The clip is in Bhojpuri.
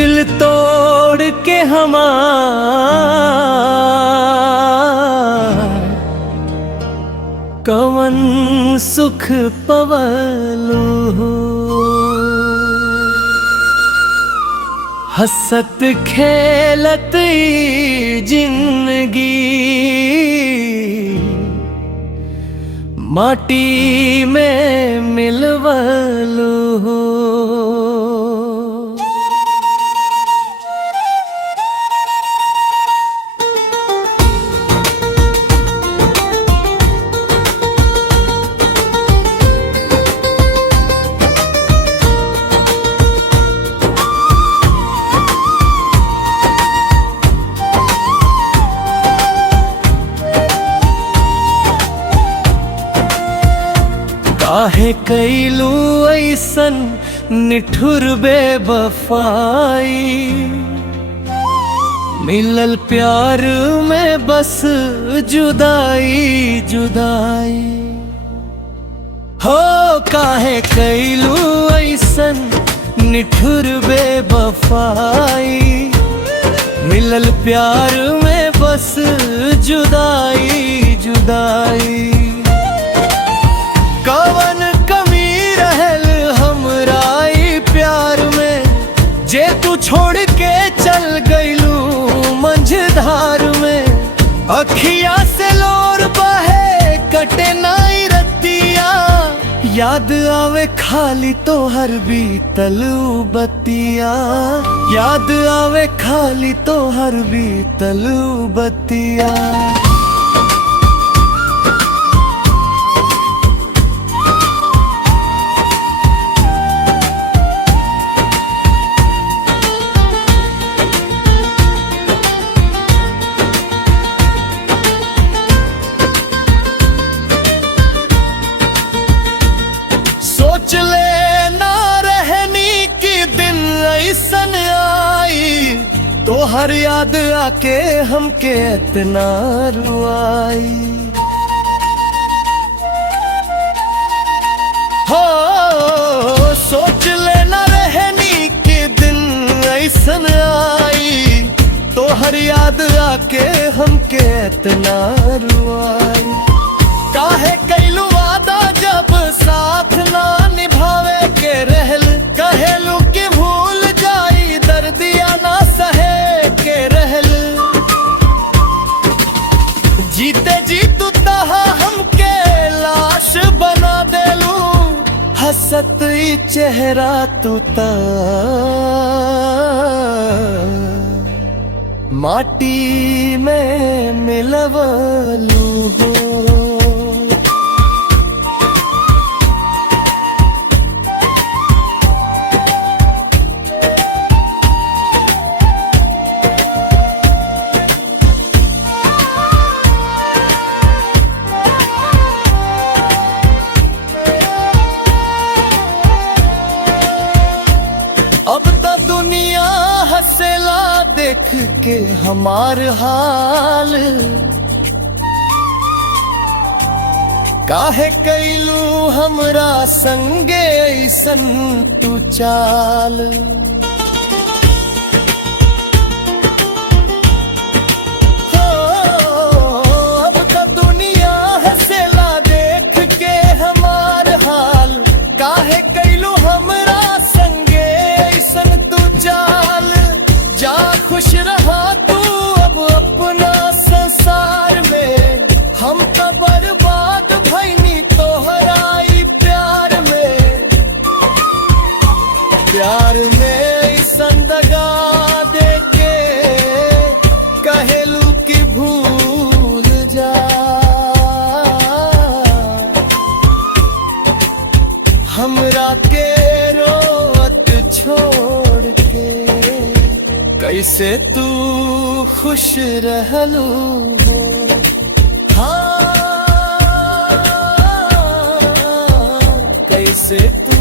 दिल तोड़ के हमार कवन सुख पवलू हो। हसत खेलत ई जिंदगी माटी में मिलवलू हो। काहे कैलू ऐसन निठुर बेवफाई, मिलल प्यार में बस जुदाई जुदाई हो। काहे कैलू ऐसन निठुर बेवफाई, मिलल प्यार में बस जुदाई जुदाई। कवन कमी रहल हमरा ई प्यार में, जे तू छोड़ के चल गइलू मंझधार में। अखिया से लोर बहे कटे नाई रतिया, याद आवे खाली तोहर बीतल बतिया। याद आवे खाली तोहर बीतल बतिया। सोच ले ना रहनी कि दिन ऐसन आई, तोहर याद आके हमके इतना रुआई हो। सोच ले ना रहनी कि दिन ऐसन आई, तोहर याद आके हमके इतना रुआई। काहे कैलू वादा जब साथ ना निभावे के रहल, कहेलू कि भूल जाई दर्दिया ना सहे के रहल। जीते जी तू तहा हमके लाश बना देलू, हसत ई चेहरा तू ता माटी में मिलवलू हो। अब तो दुनिया हंसेला देख के हमार हाल, काहे कैलू हमरा संगे ऐसन तू चाल। हो अब तो दुनिया हंसेला देख के हमार हाल, काहे कैलू हमरा चाल। जा खुश रहा तू अब अपना संसार में, हम तो बर्बाद भइनी तोहरा ई प्यार में। प्यार में ऐसन दगा देके कहेलू कि भूल जा। हमरा के रोत छोड़ के कैसे तू खुश रहलू हो। हाँ कैसे तू